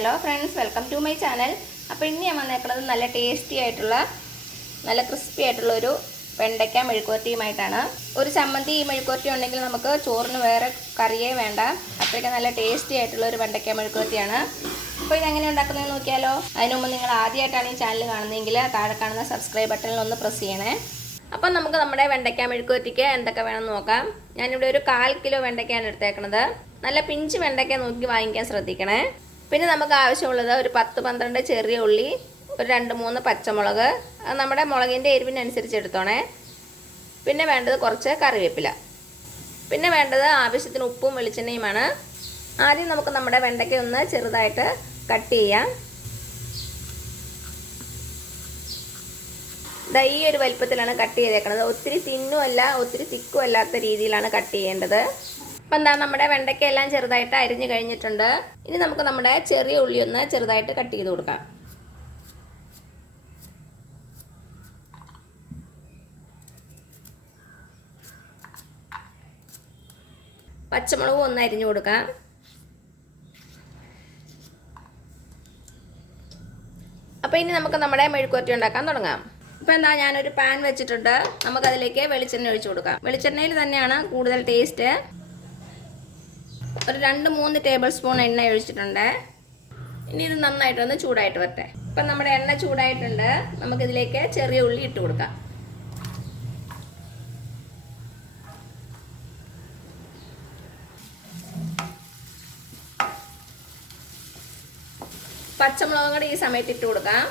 Hello friends, welcome to my channel. അപ്പോൾ ഇന്ന് ഞാൻ വന്നേക്കുന്നത് നല്ല ടേസ്റ്റി ആയിട്ടുള്ള നല്ല ക്രിസ്പി ആയിട്ടുള്ള ഒരു വെണ്ടയ്ക്ക മെഴുക്കുവരട്ടിയുമായിട്ടാണ്. ഒരു ചമ്മന്തി ഈ മെഴുക്കുവരട്ടി ഉണ്ടെങ്കിൽ നമുക്ക് ചോറിന് വേറെ കറിയേ വേണ്ട. അത്രയ്ക്ക് നല്ല ടേസ്റ്റി ആയിട്ടുള്ള ഒരു വെണ്ടയ്ക്ക മെഴുക്കുവരട്ടിയാണ്. അപ്പോൾ ഇതെങ്ങനെ ഉണ്ടാക്കുന്നതെന്ന് നോക്കിയാലോ. അതിന് മുമ്പ് നിങ്ങൾ ആദ്യമായിട്ടാണ് ഈ ചാനൽ കാണുന്നതെങ്കിൽ താഴെ കാണുന്ന സബ്സ്ക്രൈബ് ബട്ടണിൽ ഒന്ന് പ്രസ് ചെയ്യണേ. അപ്പം നമുക്ക് നമ്മുടെ വെണ്ടയ്ക്ക മെഴുക്കുവരട്ടിക്ക് എന്തൊക്കെ വേണമെന്ന് നോക്കാം. ഞാനിവിടെ ഒരു 1/4 കിലോ വെണ്ടയ്ക്കയാണ് എടുത്തേക്കുന്നത്. നല്ല പിഞ്ച് വെണ്ടയ്ക്ക നോക്കി വാങ്ങിക്കാൻ ശ്രദ്ധിക്കണേ. പിന്നെ നമുക്ക് ആവശ്യമുള്ളത് ഒരു 10-12 ചെറിയ ഉള്ളി, ഒരു 2-3 പച്ചമുളക്, അത് നമ്മുടെ മുളകിൻ്റെ എരിവിനനുസരിച്ച് എടുത്തോണേ. പിന്നെ വേണ്ടത് കുറച്ച് കറിവേപ്പില. പിന്നെ വേണ്ടത് ആവശ്യത്തിന് ഉപ്പും വെളിച്ചെണ്ണയുമാണ്. ആദ്യം നമുക്ക് നമ്മുടെ വെണ്ടയ്ക്ക ഒന്ന് ചെറുതായിട്ട് കട്ട് ചെയ്യാം. ഈ ഒരു വലിപ്പത്തിലാണ് കട്ട് ചെയ്തേക്കുന്നത്. ഒത്തിരി തിന്നും അല്ല ഒത്തിരി തിക്കും അല്ലാത്ത രീതിയിലാണ് കട്ട് ചെയ്യേണ്ടത്. അപ്പം എന്താ, നമ്മുടെ വെണ്ടയ്ക്ക എല്ലാം ചെറുതായിട്ട് അരിഞ്ഞു കഴിഞ്ഞിട്ടുണ്ട്. ഇനി നമുക്ക് നമ്മുടെ ചെറിയ ഉള്ളി ഒന്ന് ചെറുതായിട്ട് കട്ട് ചെയ്ത് കൊടുക്കാം. പച്ചമുളകും ഒന്ന് അരിഞ്ഞു കൊടുക്കാം. അപ്പോൾ ഇനി നമുക്ക് നമ്മുടെ മെഴുക്കുവരട്ടി ഉണ്ടാക്കാൻ തുടങ്ങാം. ഇപ്പോൾ എന്താ, ഞാനൊരു പാൻ വെച്ചിട്ടുണ്ട്. നമുക്കതിലേക്ക് വെളിച്ചെണ്ണ ഒഴിച്ചു കൊടുക്കാം. വെളിച്ചെണ്ണയിൽ തന്നെയാണ് കൂടുതൽ ടേസ്റ്റ്. ഒരു 2-3 ടേബിൾ സ്പൂൺ എണ്ണ ഒഴിച്ചിട്ടുണ്ട്. ഇനി ഇത് നന്നായിട്ടൊന്ന് ചൂടായിട്ട് വരട്ടെ. ഇപ്പം നമ്മുടെ എണ്ണ ചൂടായിട്ടുണ്ട്. നമുക്കിതിലേക്ക് ചെറിയ ഉള്ളി ഇട്ട് കൊടുക്കാം. പച്ചമുളകും കൂടെ ഈ സമയത്ത് ഇട്ട് കൊടുക്കാം.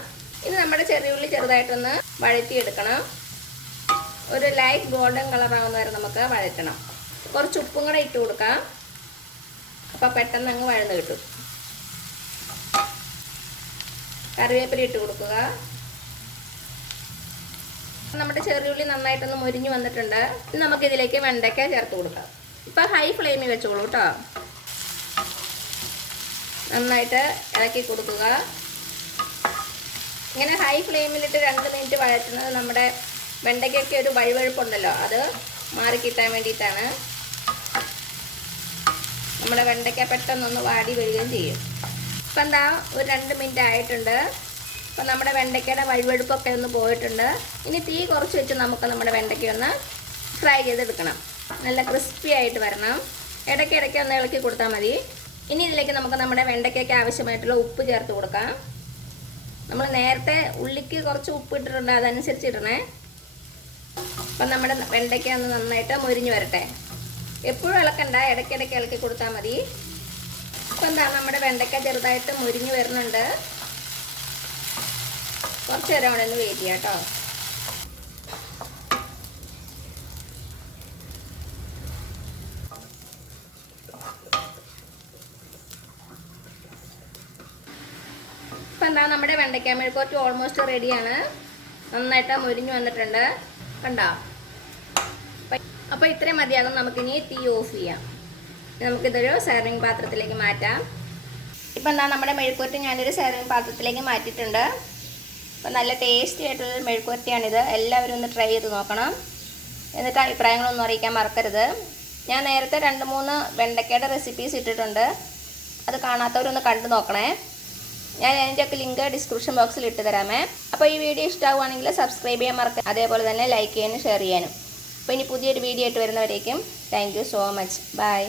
ഇനി നമ്മുടെ ചെറിയ ഉള്ളി ചെറുതായിട്ടൊന്ന് വഴറ്റിയെടുക്കണം. ഒരു ലൈറ്റ് ഗോൾഡൻ കളർ ആവുന്ന വരെ നമുക്ക് വഴറ്റണം. കുറച്ച് ഉപ്പും കൂടെ ഇട്ട് കൊടുക്കാം. അപ്പോൾ പെട്ടെന്ന് അങ്ങ് വഴന്ന് കിട്ടും. കറിവേപ്പില ഇട്ട് കൊടുക്കുക. നമ്മുടെ ചെറിയുള്ളി നന്നായിട്ടൊന്ന് മുരിഞ്ഞ് വന്നിട്ടുണ്ട്. ഇനി നമുക്കിതിലേക്ക് വെണ്ടയ്ക്ക ചേർത്ത് കൊടുക്കാം. ഇപ്പോൾ ഹൈ ഫ്ലെയിമിൽ വെച്ചോളൂ കേട്ടോ. നന്നായിട്ട് ഇളക്കി കൊടുക്കുക. ഇങ്ങനെ ഹൈ ഫ്ലെയിമിലിട്ട് 2 മിനിറ്റ് വഴറ്റുന്നത് നമ്മുടെ വെണ്ടയ്ക്കൊക്കെ ഒരു വഴുവഴുപ്പുണ്ടല്ലോ, അത് മാറിക്കിട്ടാൻ വേണ്ടിയിട്ടാണ്. നമ്മുടെ വെണ്ടയ്ക്ക പെട്ടെന്നൊന്ന് വാടി വരികയും ചെയ്യും. ഇപ്പം എന്താ, ഒരു 2 മിനിറ്റ് ആയിട്ടുണ്ട്. അപ്പം നമ്മുടെ വെണ്ടയ്ക്കയുടെ വഴുവഴുപ്പൊക്കെ ഒന്ന് പോയിട്ടുണ്ട്. ഇനി തീ കുറച്ച് വെച്ച് നമുക്ക് നമ്മുടെ വെണ്ടയ്ക്ക ഒന്ന് ഫ്രൈ ചെയ്തെടുക്കണം. നല്ല ക്രിസ്പി ആയിട്ട് വരണം. ഇടയ്ക്കിടയ്ക്ക് ഒന്ന് ഇളക്കി കൊടുത്താൽ മതി. ഇനി ഇതിലേക്ക് നമുക്ക് നമ്മുടെ വെണ്ടയ്ക്കയ്ക്ക് ആവശ്യമായിട്ടുള്ള ഉപ്പ് ചേർത്ത് കൊടുക്കാം. നമ്മൾ നേരത്തെ ഉള്ളിക്ക് കുറച്ച് ഉപ്പ് ഇട്ടിട്ടുണ്ട്, അതനുസരിച്ച് ഇടണേ. അപ്പം നമ്മുടെ വെണ്ടയ്ക്ക ഒന്ന് നന്നായിട്ട് മുരിഞ്ഞ് വരട്ടെ. എപ്പോഴും ഇളക്കണ്ട, ഇടയ്ക്കിടയ്ക്ക് ഇളക്കി കൊടുത്താൽ മതി. ഇപ്പം എന്താ, നമ്മുടെ വെണ്ടയ്ക്ക ചെറുതായിട്ട് മുരിഞ്ഞ് വരുന്നുണ്ട്. കുറച്ച് നേരം അവിടെ ഒന്ന് വെയിറ്റ് ചെയ്യാം കേട്ടോ. ഇപ്പം എന്താ, നമ്മുടെ വെണ്ടയ്ക്ക മെഴുക്കുവരട്ടി ഓൾമോസ്റ്റ് റെഡിയാണ്. നന്നായിട്ട് മുരിഞ്ഞ് വന്നിട്ടുണ്ട്, കണ്ടോ. അപ്പോൾ ഇത്രയും മതിയാകും. നമുക്കിനി തീ ഓഫ് ചെയ്യാം. നമുക്കിതൊരു സെർവിങ് പാത്രത്തിലേക്ക് മാറ്റാം. ഇപ്പം എന്താ, നമ്മുടെ മെഴുക്കുവരട്ടി ഞാനൊരു സെർവിങ് പാത്രത്തിലേക്ക് മാറ്റിയിട്ടുണ്ട്. അപ്പം നല്ല ടേസ്റ്റി ആയിട്ടുള്ളൊരു മെഴുക്കുവരട്ടിയാണിത്. എല്ലാവരും ഒന്ന് ട്രൈ ചെയ്ത് നോക്കണം. എന്നിട്ട് അഭിപ്രായങ്ങളൊന്നും അറിയിക്കാൻ മറക്കരുത്. ഞാൻ നേരത്തെ 2-3 വെണ്ടയ്ക്കയുടെ റെസിപ്പീസ് ഇട്ടിട്ടുണ്ട്. അത് കാണാത്തവരൊന്ന് കണ്ടു നോക്കണേ. ഞാൻ അതിൻ്റെയൊക്കെ ലിങ്ക് ഡിസ്ക്രിപ്ഷൻ ബോക്സിൽ ഇട്ട് തരാമേ. അപ്പോൾ ഈ വീഡിയോ ഇഷ്ടമാവുകയാണെങ്കിൽ സബ്സ്ക്രൈബ് ചെയ്യാൻ മറക്കുക. അതേപോലെ തന്നെ ലൈക്ക് ചെയ്യാനും ഷെയർ ചെയ്യാനും. അപ്പോൾ ഇനി പുതിയൊരു വീഡിയോ ആയിട്ട് വരുന്നവരേക്കും thank you so much. By.